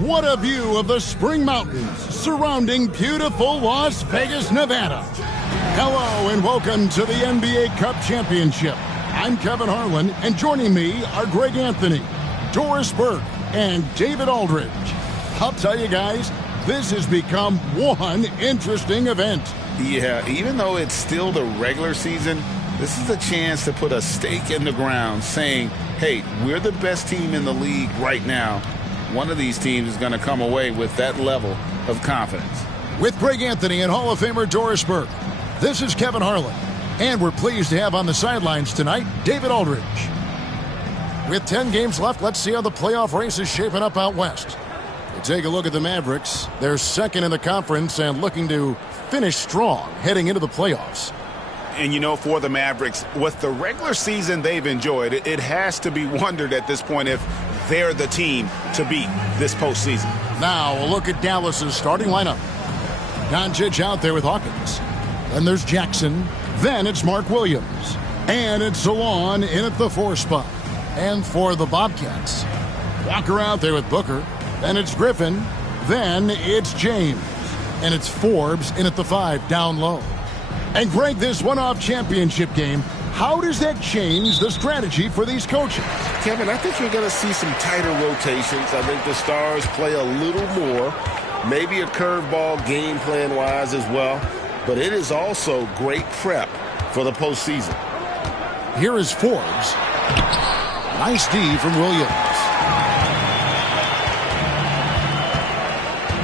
What a view of the Spring Mountains surrounding beautiful Las Vegas, Nevada. Hello and welcome to the NBA Cup Championship. I'm Kevin Harlan, and joining me are Greg Anthony, Doris Burke, and David Aldridge. I'll tell you guys, this has become one interesting event. Yeah, even though it's still the regular season, this is a chance to put a stake in the ground saying, hey, we're the best team in the league right now. One of these teams is going to come away with that level of confidence. With Greg Anthony and Hall of Famer Doris Burke, this is Kevin Harlan. And we're pleased to have on the sidelines tonight, David Aldridge. With 10 games left, let's see how the playoff race is shaping up out west. We take a look at the Mavericks. They're second in the conference and looking to finish strong heading into the playoffs. And, you know, for the Mavericks, with the regular season they've enjoyed, it has to be wondered at this point if they're the team to beat this postseason. Now a look at Dallas's starting lineup. Doncic out there with Hawkins. Then there's Jackson. Then it's Mark Williams. And it's Salon in at the 4 spot. And for the Bobcats, Walker out there with Booker. Then it's Griffin. Then it's James. And it's Forbes in at the 5 down low. And Greg, this one-off championship game, how does that change the strategy for these coaches? Kevin, I think you're going to see some tighter rotations. I think the stars play a little more, maybe a curveball game plan-wise as well. But it is also great prep for the postseason. Here is Forbes. Nice D from Williams.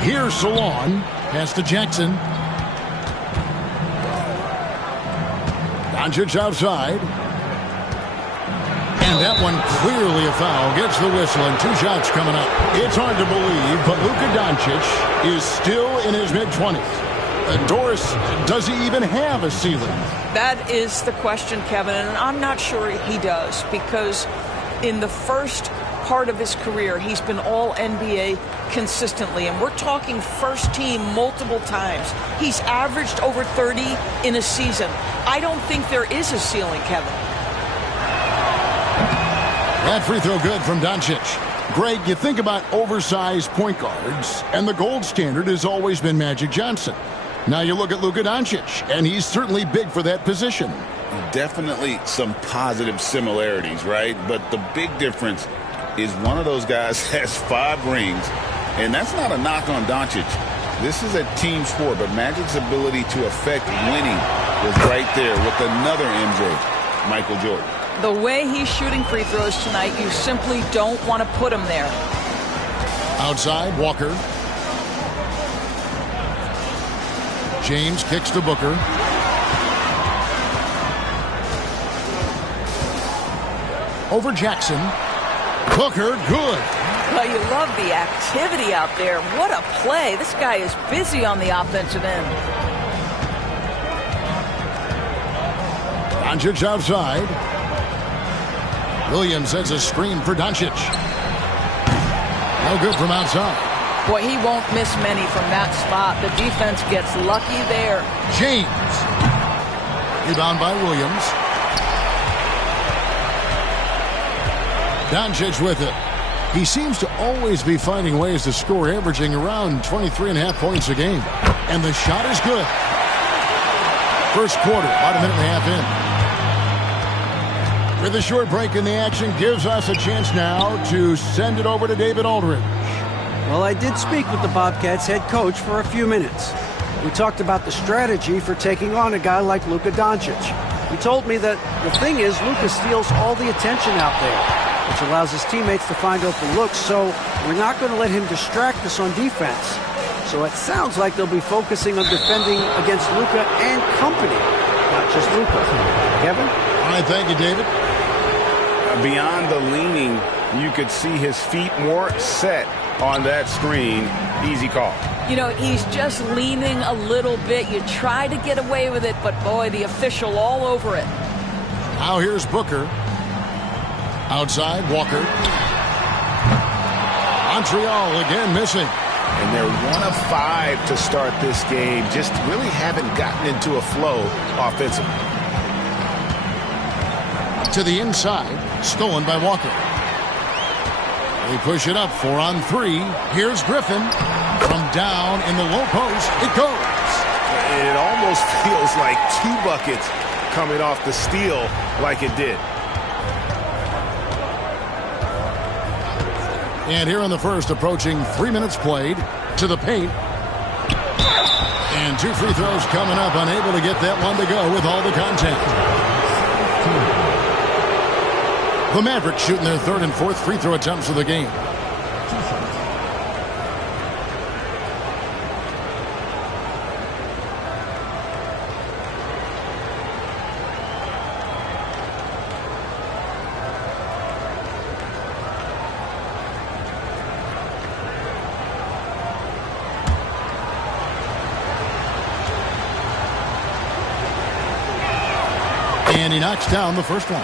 Here's Salon. Pass to Jackson. Doncic outside. And that one clearly a foul. Gets the whistle and 2 shots coming up. It's hard to believe, but Luka Doncic is still in his mid-20s. Doris, does he even have a ceiling? That is the question, Kevin, and I'm not sure he does, because in the first part of his career, he's been all NBA consistently, and we're talking first team multiple times. He's averaged over 30 in a season. I don't think there is a ceiling, Kevin. That free throw good from Doncic. Greg, you think about oversized point guards, and the gold standard has always been Magic Johnson. Now you look at Luka Doncic, and he's certainly big for that position. Definitely some positive similarities, right? But the big difference is one of those guys has 5 rings, and that's not a knock on Doncic. This is a team sport, but Magic's ability to affect winning was right there with another MJ, Michael Jordan. The way he's shooting free throws tonight, you simply don't want to put him there. Outside, Walker. James kicks to Booker. Over Jackson. Booker, good. Well, you love the activity out there. What a play. This guy is busy on the offensive end. Doncic outside. Williams sends a screen for Doncic. No good from outside. Boy, he won't miss many from that spot. The defense gets lucky there. James. Rebound by Williams. Doncic with it. He seems to always be finding ways to score, averaging around 23.5 points a game. And the shot is good. First quarter, about a minute and a half in. With a short break in the action, gives us a chance now to send it over to David Aldridge. Well, I did speak with the Bobcats head coach for a few minutes. We talked about the strategy for taking on a guy like Luka Doncic. He told me that the thing is Luka steals all the attention out there, which allows his teammates to find open looks, so we're not going to let him distract us on defense. So it sounds like they'll be focusing on defending against Luka and company, not just Luka. Kevin? All right, thank you, David. Beyond the leaning, you could see his feet more set on that screen. Easy call. You know, he's just leaning a little bit. You try to get away with it, but boy, the official all over it. Now here's Booker. Outside, Walker. Montreal again missing. And they're 1 of 5 to start this game. Just really haven't gotten into a flow offensively. To the inside, Stolen by Walker. They push it up 4-on-3. Here's Griffin. From down in the low post, it goes. It almost feels like 2 buckets coming off the steal like it did. And here in the first, approaching 3 minutes played, to the paint. And 2 free throws coming up, unable to get that one to go with all the contact. The Mavericks shooting their 3rd and 4th free throw attempts of the game. And he knocks down the first one.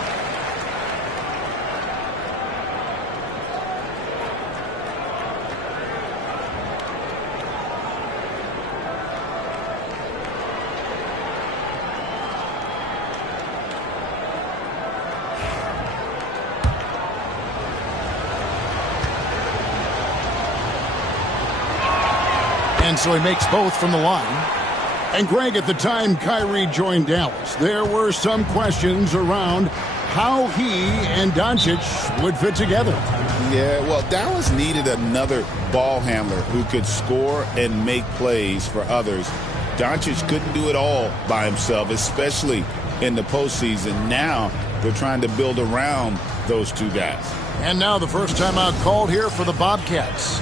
And so he makes both from the line. And Greg, at the time Kyrie joined Dallas, there were some questions around how he and Doncic would fit together. Yeah, well, Dallas needed another ball handler who could score and make plays for others. Doncic couldn't do it all by himself, especially in the postseason. Now they're trying to build around those 2 guys. And now the first timeout called here for the Bobcats.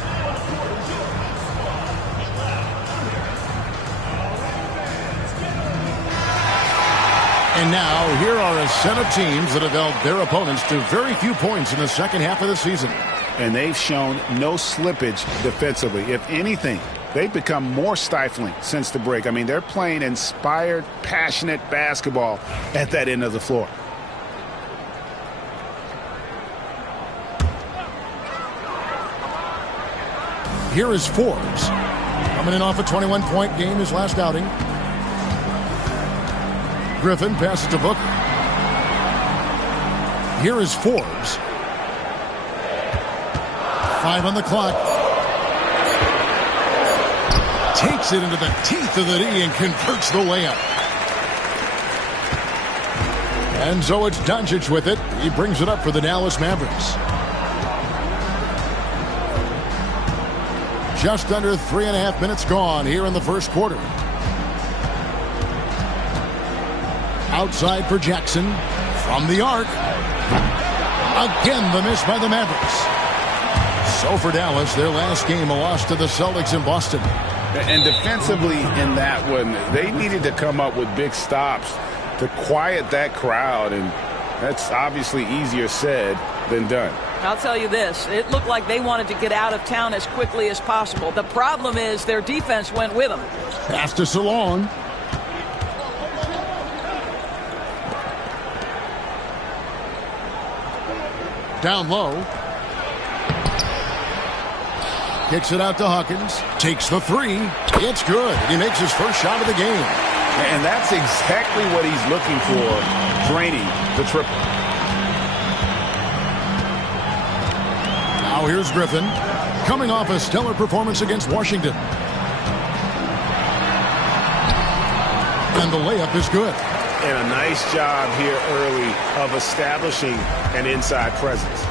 And now, here are a set of teams that have held their opponents to very few points in the second half of the season. And they've shown no slippage defensively. If anything, they've become more stifling since the break. I mean, they're playing inspired, passionate basketball at that end of the floor. Here is Forbes, coming in off a 21-point game his last outing. Griffin passes to Booker. Here is Forbes. 5 on the clock. Takes it into the teeth of the D and converts the layup. And so it's Doncic with it. He brings it up for the Dallas Mavericks. Just under 3.5 minutes gone here in the first quarter. Outside for Jackson. From the arc. Again, the miss by the Mavericks. So for Dallas, their last game, a loss to the Celtics in Boston. And defensively in that one, they needed to come up with big stops to quiet that crowd. And that's obviously easier said than done. I'll tell you this, it looked like they wanted to get out of town as quickly as possible. The problem is their defense went with them. Pass to Salon. Down low. Kicks it out to Hawkins. Takes the 3. It's good. He makes his first shot of the game. And that's exactly what he's looking for, draining the triple. Now here's Griffin, coming off a stellar performance against Washington. And the layup is good. And a nice job here early of establishing an inside presence.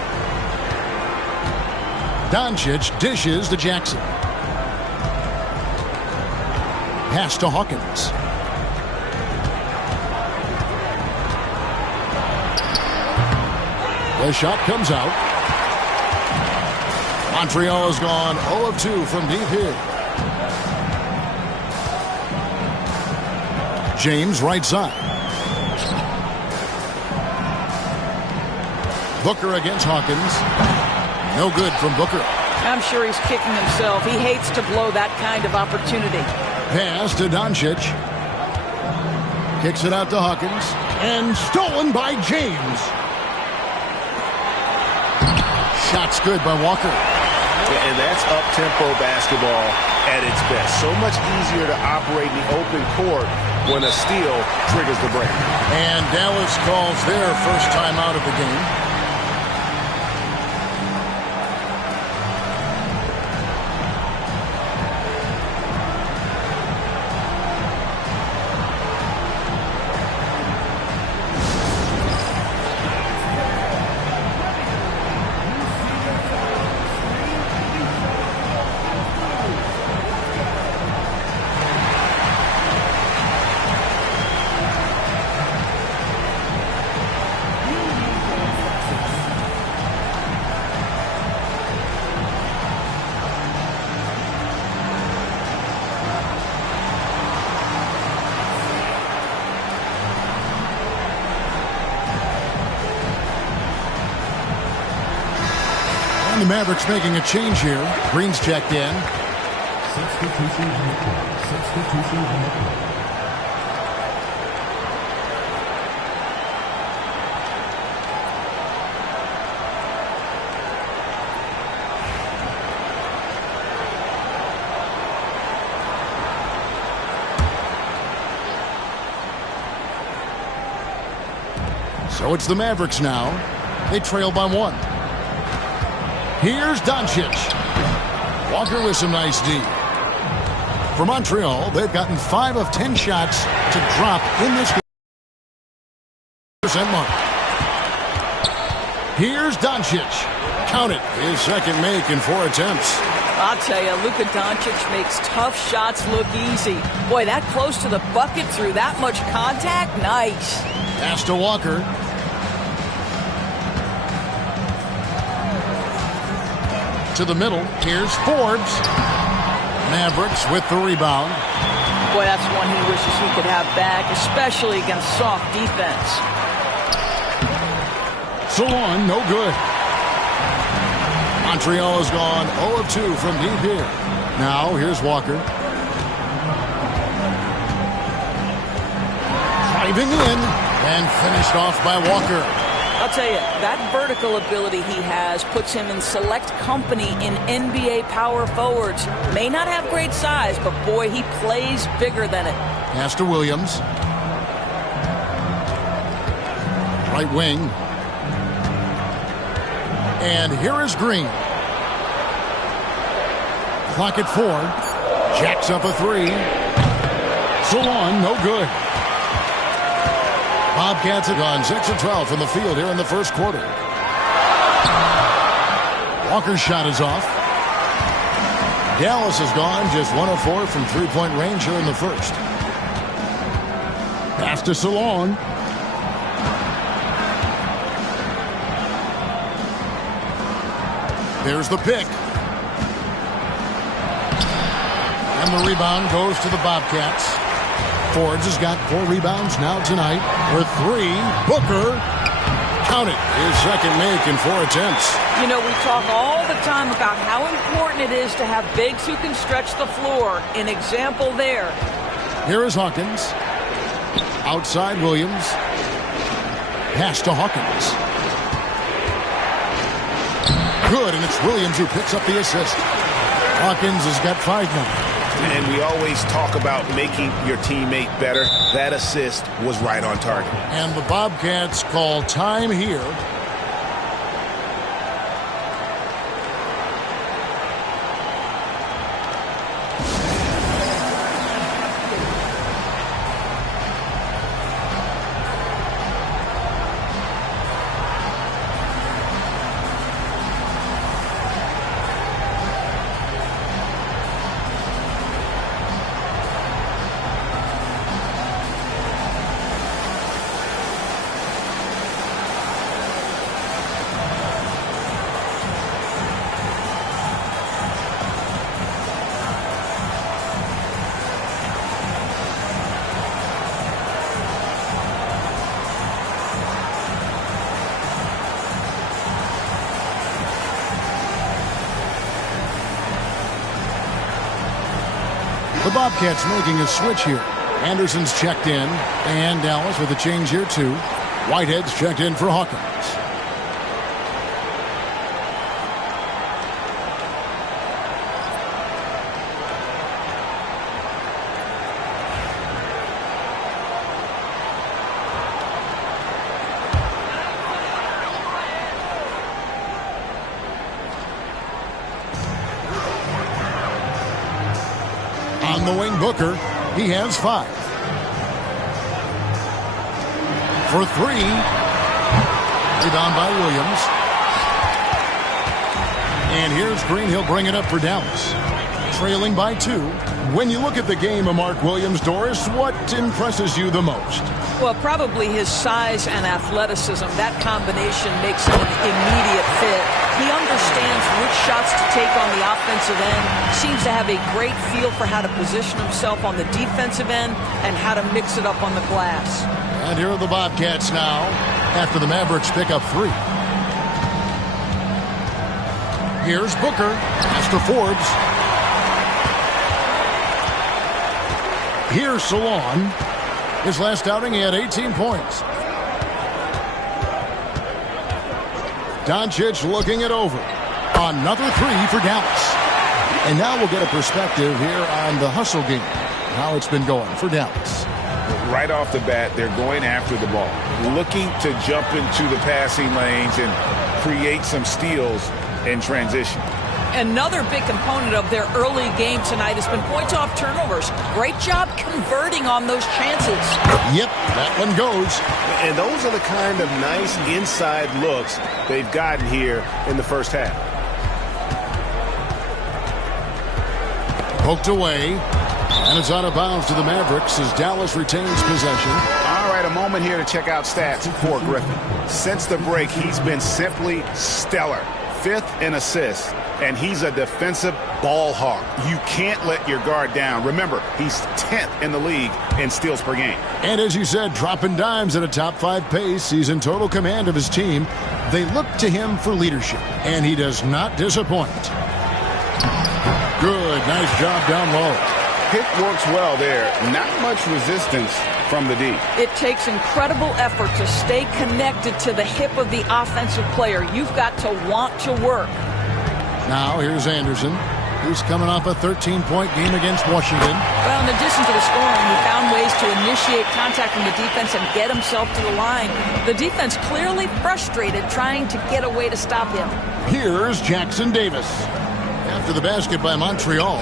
Doncic dishes to Jackson. Pass to Hawkins. The shot comes out. Montreal has gone 0 of 2 from deep here. James right side. Booker against Hawkins. No good from Booker. I'm sure he's kicking himself. He hates to blow that kind of opportunity. Pass to Doncic. Kicks it out to Hawkins. And stolen by James. Shot's good by Walker. And that's up-tempo basketball at its best. So much easier to operate in the open court when a steal triggers the break. And Dallas calls their first time out of the game. And the Mavericks making a change here. Green's checked in. So it's the Mavericks now. They trail by 1. Here's Doncic. Walker with some nice D. For Montreal, they've gotten 5 of 10 shots to drop in this percent mark. Here's Doncic. Count it. His second make in 4 attempts. I'll tell you, Luka Doncic makes tough shots look easy. Boy, that close to the bucket through that much contact, nice. Pass to Walker. To the middle. Here's Forbes. Mavericks with the rebound. Boy, that's one he wishes he could have back, especially against soft defense. So on, no good. Montreal has gone 0 of 2 from deep here. Now, here's Walker. Driving in and finished off by Walker. I'll tell you, that vertical ability he has puts him in select company in NBA power forwards. May not have great size, but boy, he plays bigger than it. Pass to Williams. Right wing. And here is Green. Clock at 4. Jacks up a 3. So on, no good. Bobcats have gone 6 of 12 from the field here in the first quarter. Walker's shot is off. Dallas has gone just 1 of 4 from three-point range here in the first. Pass to Salon. There's the pick. And the rebound goes to the Bobcats. Forbes has got 4 rebounds now tonight. For 3, Booker. Count it. His second make in 4 attempts. You know, we talk all the time about how important it is to have bigs who can stretch the floor. An example there. Here is Hawkins. Outside Williams. Pass to Hawkins. Good, and it's Williams who picks up the assist. Hawkins has got 5 now. And we always talk about making your teammate better. That assist was right on target. And the Bobcats call time here. The Bobcats making a switch here. Anderson's checked in, and Dallas with a change here too. Whitehead's checked in for Hawkins. On the wing, Booker. He has 5. For 3. Rebound by Williams. And here's Green. He'll bring it up for Dallas. Trailing by 2. When you look at the game of Mark Williams, Doris, what impresses you the most? Well, probably his size and athleticism. That combination makes him an immediate fit. He understands which shots to take on the offensive end, seems to have a great feel for how to position himself on the defensive end and how to mix it up on the glass. And here are the Bobcats now after the Mavericks pick up 3. Here's Booker. Pass to Forbes. Here's Salon. His last outing, he had 18 points. Doncic looking it over. Another three for Dallas. And now we'll get a perspective here on the hustle game, how it's been going for Dallas. Right off the bat, they're going after the ball, looking to jump into the passing lanes and create some steals in transition. Another big component of their early game tonight has been points off turnovers. Great job converting on those chances. Yep, that one goes. And those are the kind of nice inside looks they've gotten here in the first half. Poked away, and it's out of bounds to the Mavericks as Dallas retains possession. All right, a moment here to check out stats for Griffin. Since the break, he's been simply stellar. 5th in assists, and he's a defensive ball hawk. You can't let your guard down. Remember, he's 10th in the league in steals per game. And as you said, dropping dimes at a top-5 pace. He's in total command of his team. They look to him for leadership, and he does not disappoint. Good, nice job down low. Pick works well there. Not much resistance from the D. It takes incredible effort to stay connected to the hip of the offensive player. You've got to want to work. Now here's Anderson. He's coming off a 13-point game against Washington. Well, in addition to the scoring, he found ways to initiate contact from the defense and get himself to the line. The defense clearly frustrated trying to get a way to stop him. Here's Jackson Davis. After the basket by Montreal.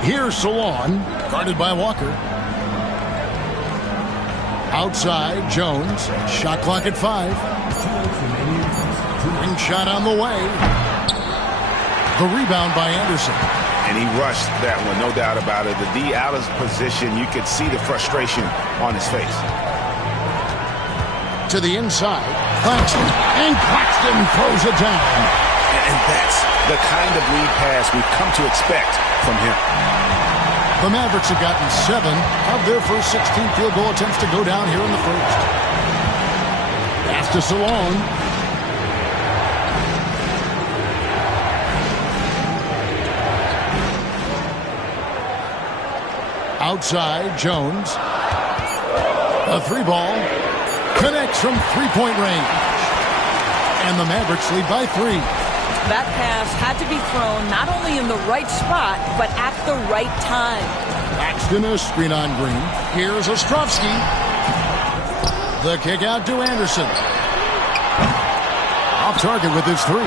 Here's Salon, guarded by Walker. Outside, Jones. Shot clock at 5. Ring shot on the way. The rebound by Anderson. And he rushed that one, no doubt about it. The D out of position, you could see the frustration on his face. To the inside, Claxton. And Claxton throws it down. And that's the kind of lead pass we've come to expect from him. The Mavericks have gotten 7 of their first 16 field goal attempts to go down here in the first. Pass to Salon. Outside, Jones. A 3-ball. Connects from 3-point range. And the Mavericks lead by 3. That pass had to be thrown not only in the right spot, but at the right time. Paxton, a screen on Green. Here's Ostrovsky. The kick out to Anderson. Off target with his 3.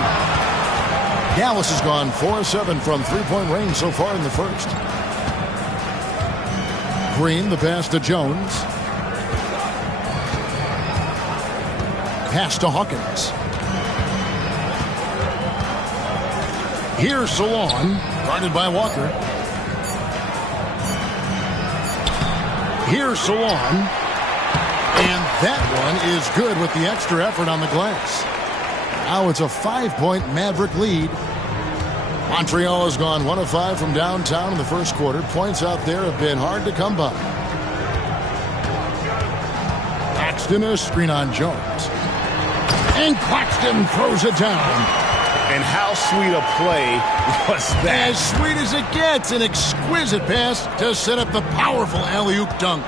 Dallas has gone 4-7 from 3-point range so far in the first. Green, the pass to Jones. Pass to Hawkins. Here's Salon, guarded by Walker. Here's Salon. And that one is good with the extra effort on the glass. Now it's a 5-point Maverick lead. Montreal has gone 1 of 5 from downtown in the first quarter. Points out there have been hard to come by. Claxton, a screen on Jones. And Claxton throws it down. And how sweet a play was that? As sweet as it gets. An exquisite pass to set up the powerful alley-oop dunk.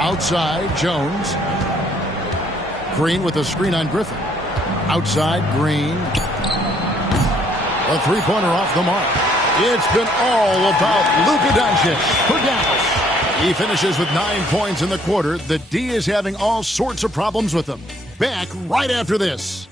Outside, Jones. Green with a screen on Griffin. Outside, Green. A 3-pointer off the mark. It's been all about Luka Doncic for Dallas. He finishes with 9 points in the quarter. The D is having all sorts of problems with him. Back right after this.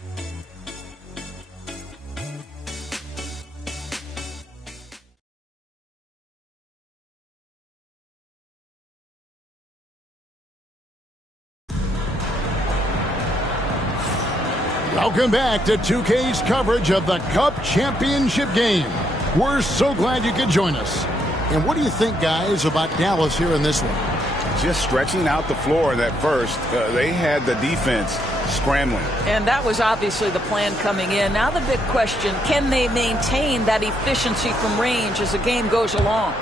Welcome back to 2K's coverage of the Cup Championship game. We're so glad you could join us. And what do you think, guys, about Dallas here in this one? Just stretching out the floor in that first. They had the defense scrambling. And that was obviously the plan coming in. Now the big question, can they maintain that efficiency from range as the game goes along?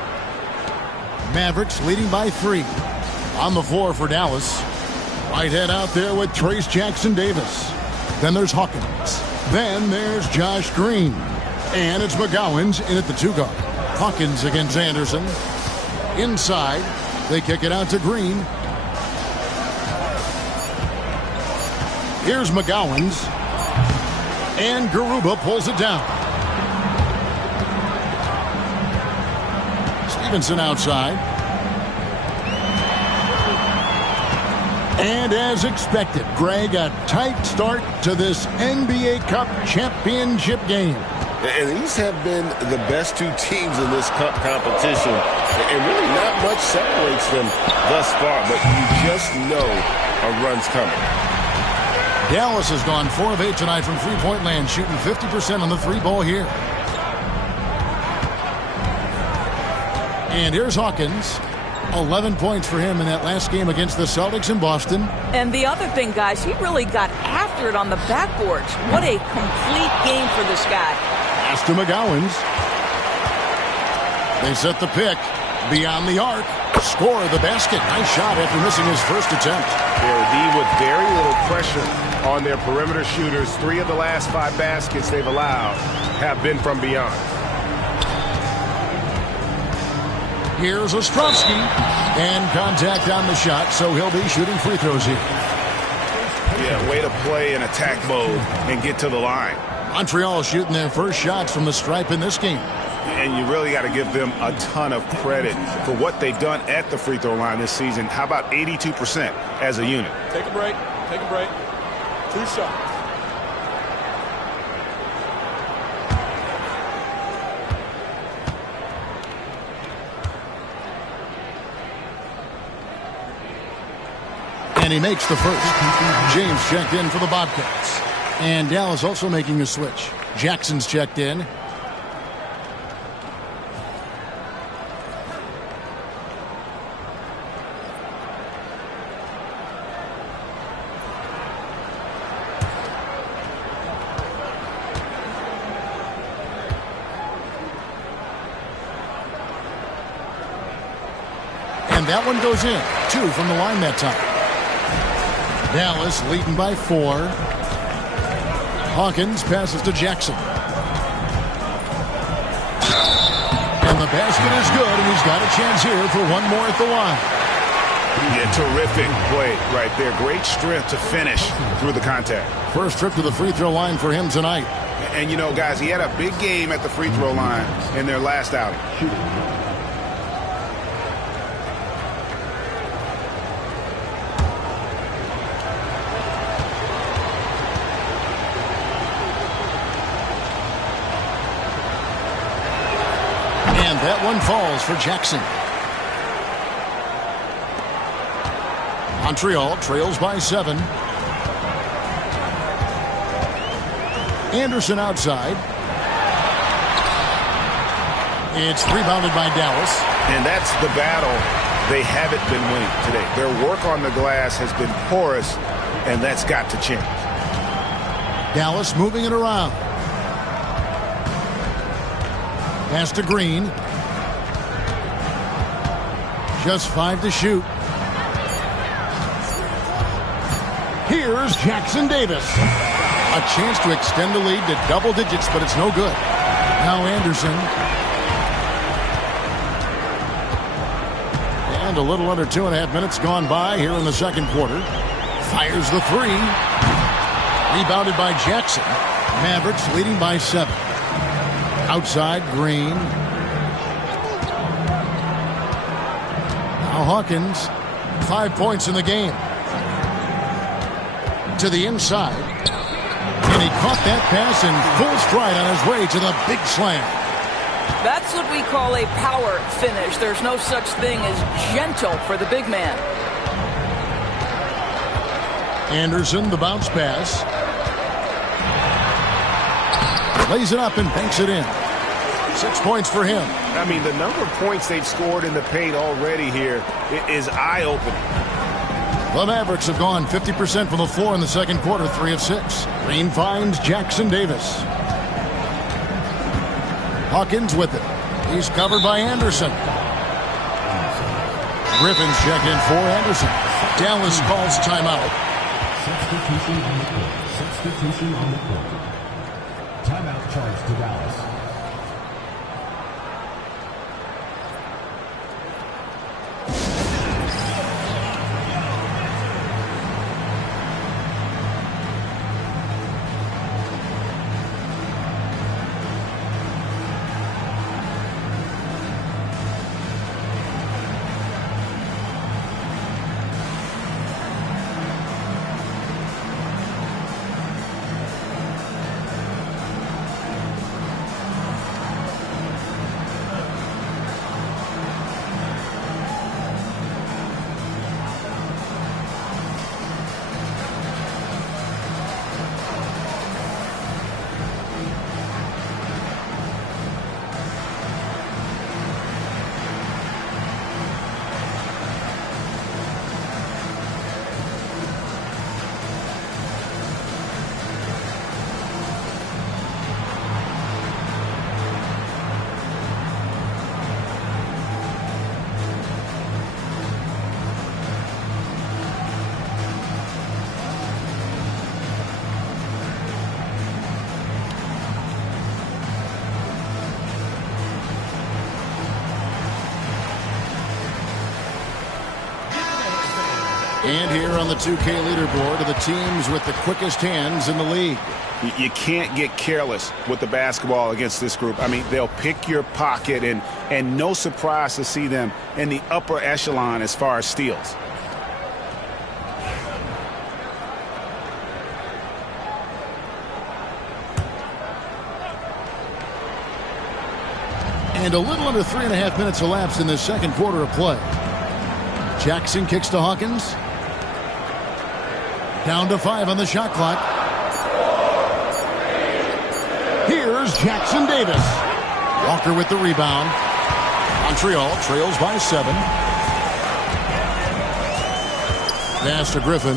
Mavericks leading by 3. On the floor for Dallas. Whitehead out there with Trayce Jackson-Davis. Then there's Hawkins. Then there's Josh Green. And it's McGowan's in at the 2 guard. Hawkins against Anderson. Inside, they kick it out to Green. Here's McGowan's. And Garuba pulls it down. Stevenson outside. And as expected, Greg, a tight start to this NBA Cup championship game. And these have been the best 2 teams in this cup competition. And really not much separates them thus far, but you just know a run's coming. Dallas has gone 4 of 8 tonight from three-point land, shooting 50% on the 3-ball here. And here's Hawkins. 11 points for him in that last game against the Celtics in Boston. And the other thing, guys, he really got after it on the backboards. What a complete game for this guy. Pass to McGowan's. They set the pick. Beyond the arc. Score the basket. Nice shot after missing his first attempt. They're D with very little pressure on their perimeter shooters. 3 of the last 5 baskets they've allowed have been from beyond. Here's Ostrovsky. And contact on the shot, so he'll be shooting free throws here. Yeah, way to play in attack mode and get to the line. Montreal shooting their first shots from the stripe in this game. And you really got to give them a ton of credit for what they've done at the free throw line this season. How about 82% as a unit? Take a break. Take a break. 2 shots. And he makes the first. James checked in for the Bobcats. And Dallas also making a switch. Jackson's checked in. And that one goes in. 2 from the line that time. Dallas leading by 4. Hawkins passes to Jackson. And the basket is good, and he's got a chance here for one more at the line. Yeah, terrific play right there. Great strength to finish through the contact. First trip to the free throw line for him tonight. And, you know, guys, he had a big game at the free throw line in their last outing. That one falls for Jackson. Montreal trails by 7. Anderson outside. It's rebounded by Dallas. And that's the battle they haven't been winning today. Their work on the glass has been porous, and that's got to change. Dallas moving it around. Pass to Green. Just 5 to shoot. Here's Jackson-Davis. A chance to extend the lead to double digits, but it's no good. Now Anderson. And a little under 2.5 minutes gone by here in the second quarter. Fires the 3. Rebounded by Jackson. Mavericks leading by 7. Outside, Green. Now Hawkins, 5 points in the game. To the inside. And he caught that pass in full stride on his way to the big slam. That's what we call a power finish. There's no such thing as gentle for the big man. Anderson, the bounce pass. Lays it up and banks it in. 6 points for him. I mean, the number of points they've scored in the paint already here is eye-opening. The Mavericks have gone 50% from the floor in the second quarter, 3 of 6. Green finds Jackson-Davis. Hawkins with it. He's covered by Anderson. Griffin's checked in for Anderson. Dallas calls timeout. Substitution on the court. Substitution on the court. Timeout charge to Dallas. And here on the 2K leaderboard are the teams with the quickest hands in the league. You can't get careless with the basketball against this group. I mean, they'll pick your pocket, and no surprise to see them in the upper echelon as far as steals. And a little under 3.5 minutes elapsed in the second quarter of play. Jackson kicks to Hawkins. Down to 5 on the shot clock. Here's Jackson Davis. Walker with the rebound. Montreal trails by 7. Pass to Griffin.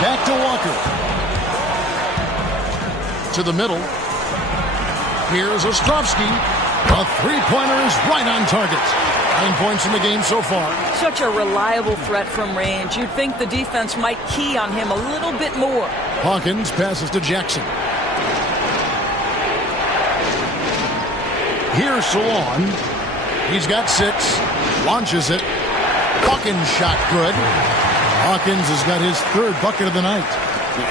Back to Walker. To the middle. Here's Ostrovsky. A three-pointer is right on target. 9 points in the game so far. Such a reliable threat from range. You'd think the defense might key on him a little bit more. Hawkins passes to Jackson. Here's Salon. He's got 6. Launches it. Hawkins shot good. Hawkins has got his 3rd bucket of the night.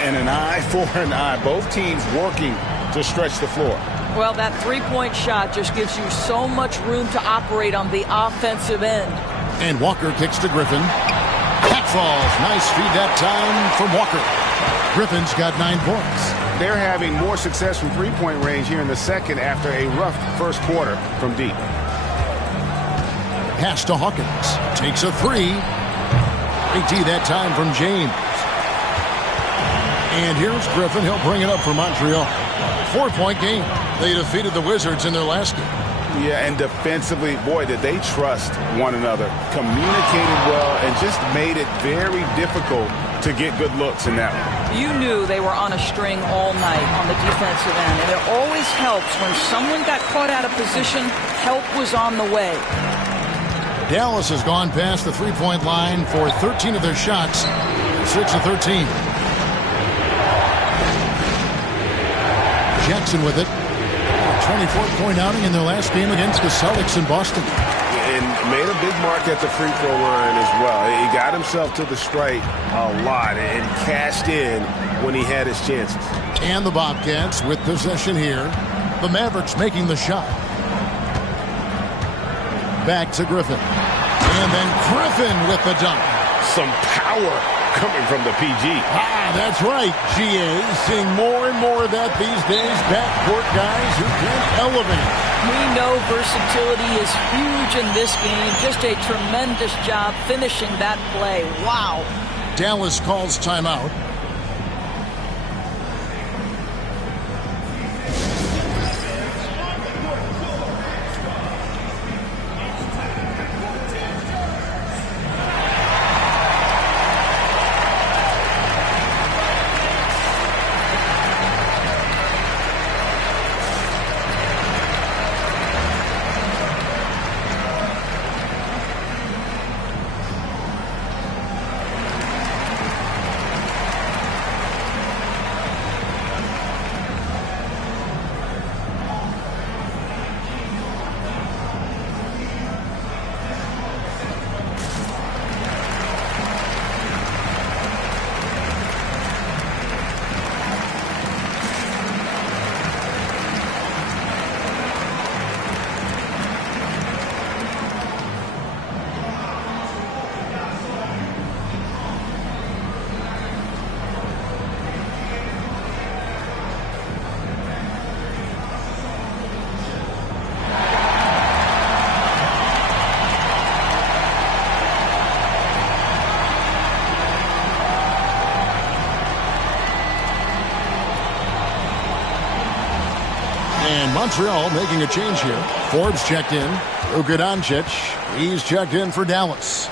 And an eye for an eye. Both teams working to stretch the floor. Well, that three-point shot just gives you so much room to operate on the offensive end. And Walker kicks to Griffin. That falls. Nice feed that time from Walker. Griffin's got 9 points. They're having more success from three-point range here in the second after a rough first quarter from deep. Pass to Hawkins. Takes a 3. AT that time from James. And here's Griffin. He'll bring it up for Montreal. 4-point game. They defeated the Wizards in their last game. Yeah, and defensively, boy, did they trust one another. Communicated well and just made it very difficult to get good looks in that one. You knew they were on a string all night on the defensive end, and it always helps when someone got caught out of position, help was on the way. Dallas has gone past the three-point line for 13 of their shots. 6 of 13. Jackson with it. 24-point outing in their last game against the Celtics in Boston. And made a big mark at the free throw line as well. He got himself to the stripe a lot and cashed in when he had his chances. And the Bobcats with possession here. The Mavericks making the shot. Back to Griffin. And then Griffin with the dunk. Some power coming from the PG. That's right, GA. Seeing more and more of that these days. Backcourt guys who can elevate. We know versatility is huge in this game. Just a tremendous job finishing that play. Wow. Dallas calls timeout. Montreal making a change here. Forbes checked in. Luka Doncic, he's checked in for Dallas.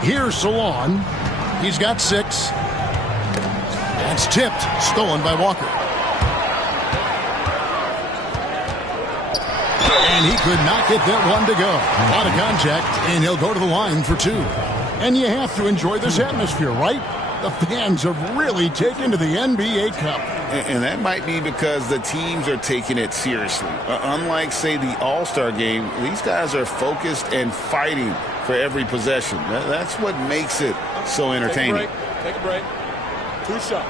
Here's Salon. He's got 6. That's tipped. Stolen by Walker. And he could not get that one to go. A lot of contact, and he'll go to the line for 2. And you have to enjoy this atmosphere, right? The fans have really taken to the NBA Cup. And that might be because the teams are taking it seriously. Unlike, say, the All-Star game, these guys are focused and fighting for every possession. That's what makes it so entertaining. Take a break. 2 shots.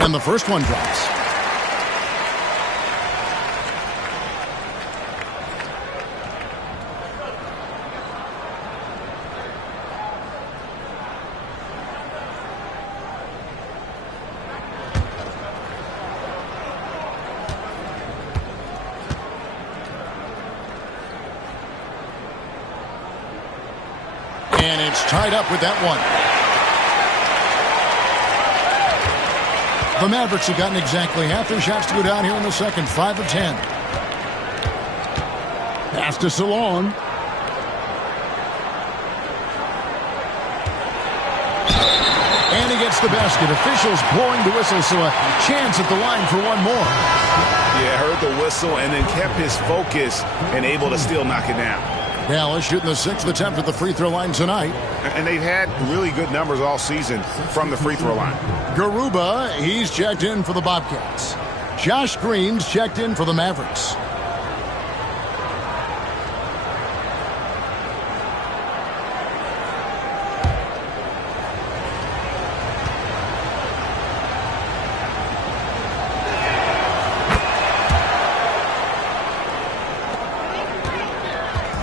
And the first one drops. And it's tied up with that one. The Mavericks have gotten exactly half their shots to go down here in the second. 5 of 10. Pass to Salon. And he gets the basket. Officials blowing the whistle, so a chance at the line for one more. Yeah, heard the whistle and then kept his focus and able to still knock it down. Dallas shooting the 6th attempt at the free throw line tonight. And they've had really good numbers all season from the free throw line. Garuba, he's checked in for the Bobcats. Josh Green's checked in for the Mavericks.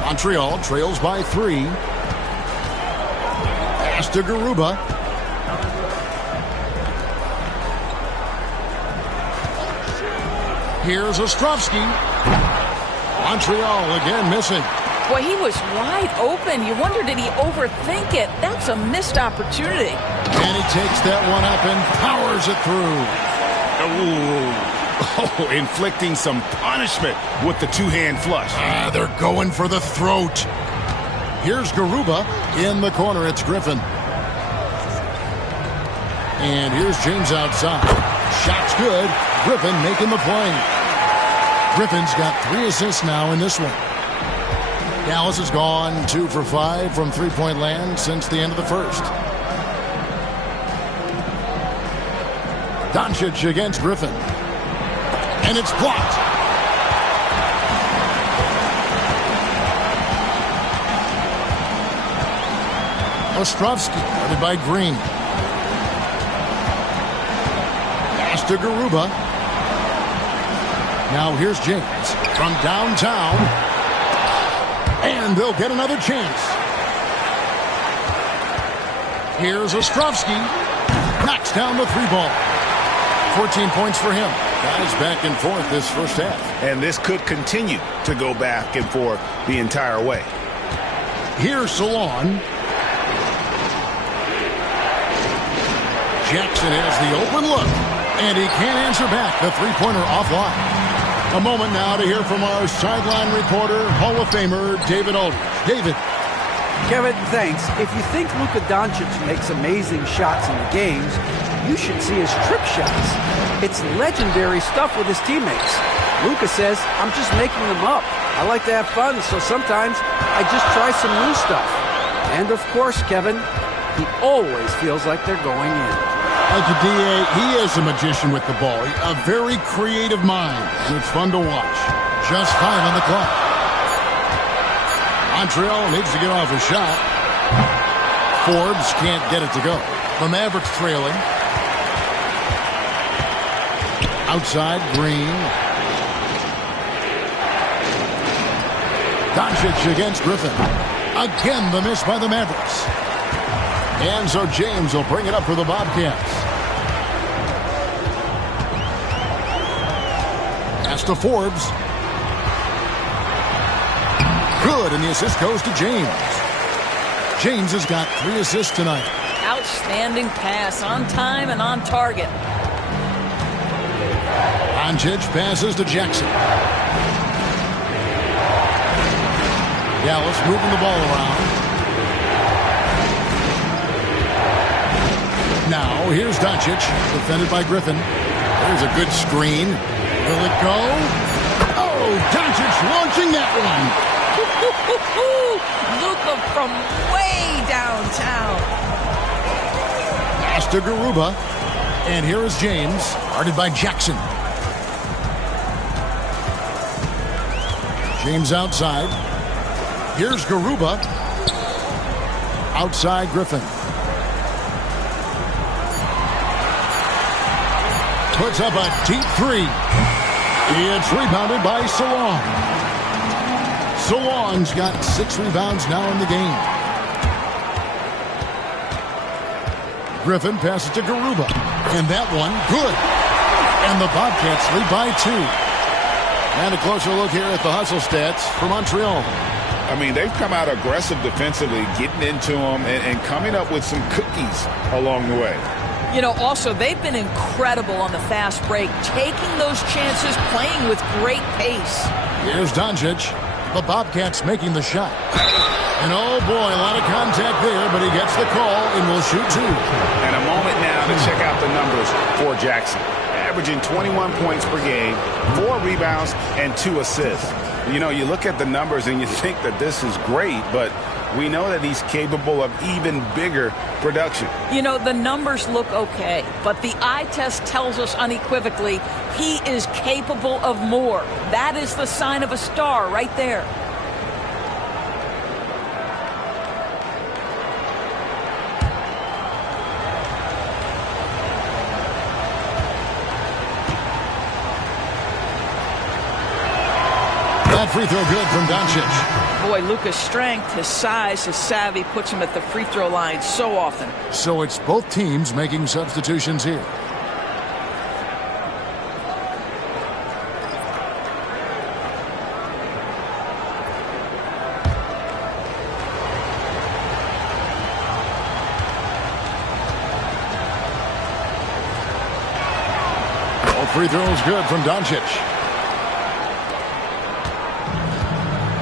Montreal trails by 3. Pass to Garuba. Here's Ostrovsky. Montreal again missing. Boy, he was wide open. You wonder, did he overthink it? That's a missed opportunity. And he takes that one up and powers it through. Oh, inflicting some punishment with the 2-hand flush. They're going for the throat. Here's Garuba. In the corner, it's Griffin. And here's James outside. Shot's good. Griffin making the play. Griffin's got 3 assists now in this one. Dallas has gone 2 for 5 from three-point land since the end of the first. Doncic against Griffin. And it's blocked. Ostrovsky, guarded by Green. Pass to Garuba. Now here's James from downtown. And they'll get another chance. Here's Ostrovsky. Knocks down the 3-ball. 14 points for him. Guys back and forth this first half. And this could continue to go back and forth the entire way. Here's Salon. Jackson has the open look. And he can't answer back. The 3-pointer offline. A moment now to hear from our sideline reporter, Hall of Famer David Aldridge. David. Kevin, thanks. If you think Luka Doncic makes amazing shots in the games, you should see his trick shots. It's legendary stuff with his teammates. Luka says, I'm just making them up. I like to have fun, so sometimes I just try some new stuff. And of course, Kevin, he always feels like they're going in. Like the DA, he is a magician with the ball. A very creative mind, and it's fun to watch. Just 5 on the clock. Montreal needs to get off a shot. Forbes can't get it to go. The Mavericks trailing. Outside, Green. Doncic against Griffin. Again, the miss by the Mavericks. And so James will bring it up for the Bobcats. Pass to Forbes. Good, and the assist goes to James. James has got 3 assists tonight. Outstanding pass, on time and on target. Doncic passes to Jackson. Dallas moving the ball around. Now, here's Doncic, defended by Griffin. There's a good screen. Will it go? Oh, Doncic launching that one. Luka from way downtown. Pass to Garuba. And here is James, guarded by Jackson. James outside. Here's Garuba. Outside Griffin. Puts up a deep 3. It's rebounded by Salon. Salon's got 6 rebounds now in the game. Griffin passes to Garuba. And that one, good. And the Bobcats lead by 2. And a closer look here at the hustle stats for Montreal. I mean, they've come out aggressive defensively, getting into them and coming up with some cookies along the way. You know, also, they've been incredible on the fast break, taking those chances, playing with great pace. Here's Doncic. The Bobcats making the shot. And oh boy, a lot of contact there, but he gets the call and will shoot 2. And a moment now to check out the numbers for Jackson. Averaging 21 points per game, 4 rebounds, and 2 assists. You know, you look at the numbers and you think that this is great, but we know that he's capable of even bigger production. You know, the numbers look okay, but the eye test tells us unequivocally he is capable of more. That is the sign of a star right there. That free throw good from Doncic. Boy, Luka's strength, his size, his savvy puts him at the free throw line so often. So it's both teams making substitutions here. All free throws good from Doncic.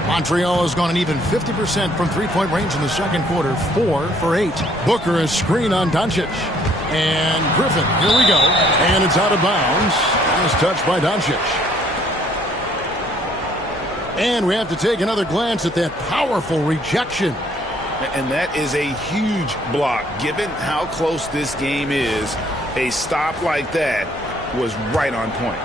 Montreal has gone an even 50% from three-point range in the second quarter, 4 for 8. Booker is screen on Doncic. And Griffin, here we go. And it's out of bounds. Nice touch by Doncic. And we have to take another glance at that powerful rejection. And that is a huge block. Given how close this game is, a stop like that was right on point.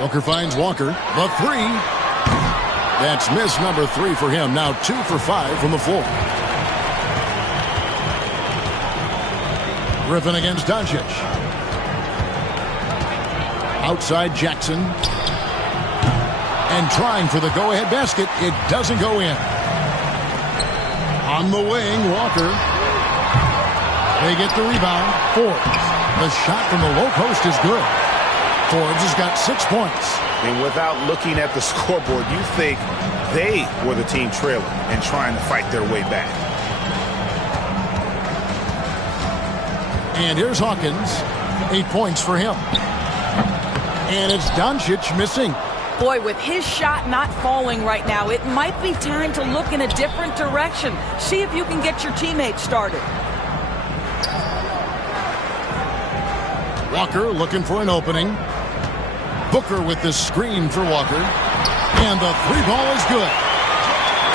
Booker finds Walker. The 3. That's miss number 3 for him. Now 2 for 5 from the floor. Griffin against Doncic. Outside Jackson. And trying for the go-ahead basket. It doesn't go in. On the wing, Walker. They get the rebound. Forbes. The shot from the low post is good. Forbes has got 6 points. And without looking at the scoreboard, you think they were the team trailing and trying to fight their way back. And here's Hawkins. 8 points for him. And it's Doncic missing. Boy, with his shot not falling right now, it might be time to look in a different direction. See if you can get your teammates started. Walker looking for an opening. Booker with the screen for Walker. And the 3 ball is good.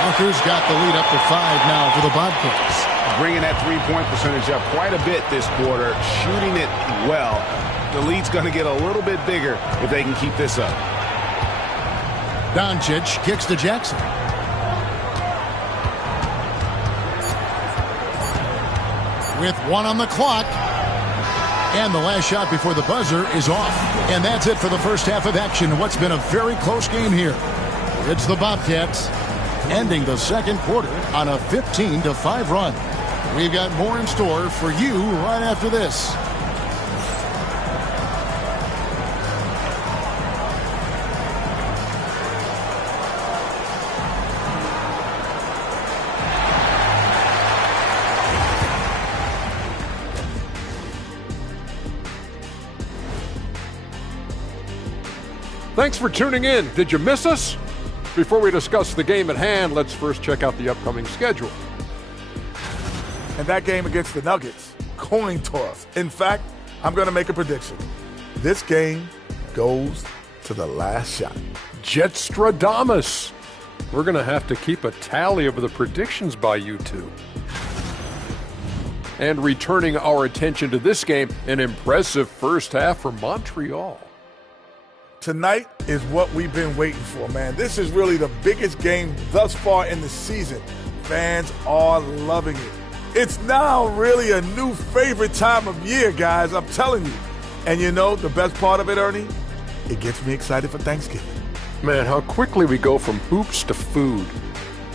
Walker's got the lead up to 5 now for the Bobcats. Bringing that three-point percentage up quite a bit this quarter, shooting it well. The lead's going to get a little bit bigger if they can keep this up. Doncic kicks to Jackson. With 1 on the clock. And the last shot before the buzzer is off. And that's it for the first half of action. What's been a very close game here. It's the Bobcats ending the second quarter on a 15-5 run. We've got more in store for you right after this. Thanks for tuning in. Did you miss us? Before we discuss the game at hand, let's first check out the upcoming schedule. And that game against the Nuggets, coin toss. In fact, I'm going to make a prediction. This game goes to the last shot. Jetstradamus. We're going to have to keep a tally of the predictions by you two. And returning our attention to this game, an impressive first half for Montreal. Tonight is what we've been waiting for, man. This is really the biggest game thus far in the season. Fans are loving it. It's now really a new favorite time of year, guys, I'm telling you. And you know the best part of it, Ernie? It gets me excited for Thanksgiving. Man, how quickly we go from hoops to food.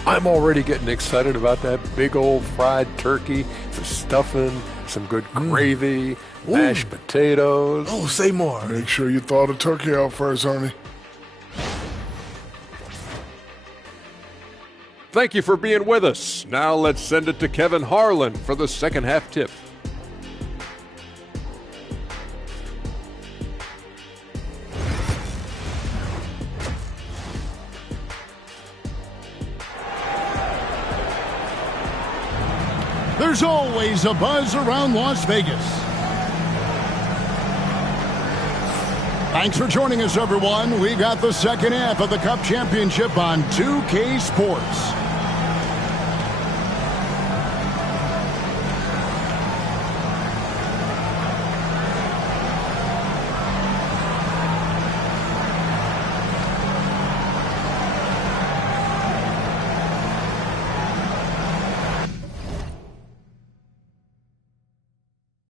I'm already getting excited about that big old fried turkey, the stuffing, some good gravy, mashed potatoes. Oh, say more. Make sure you thaw the turkey out first, Ernie. Thank you for being with us. Now let's send it to Kevin Harlan for the second half tip. There's always a buzz around Las Vegas. Thanks for joining us, everyone. We got the second half of the Cup Championship on 2K Sports.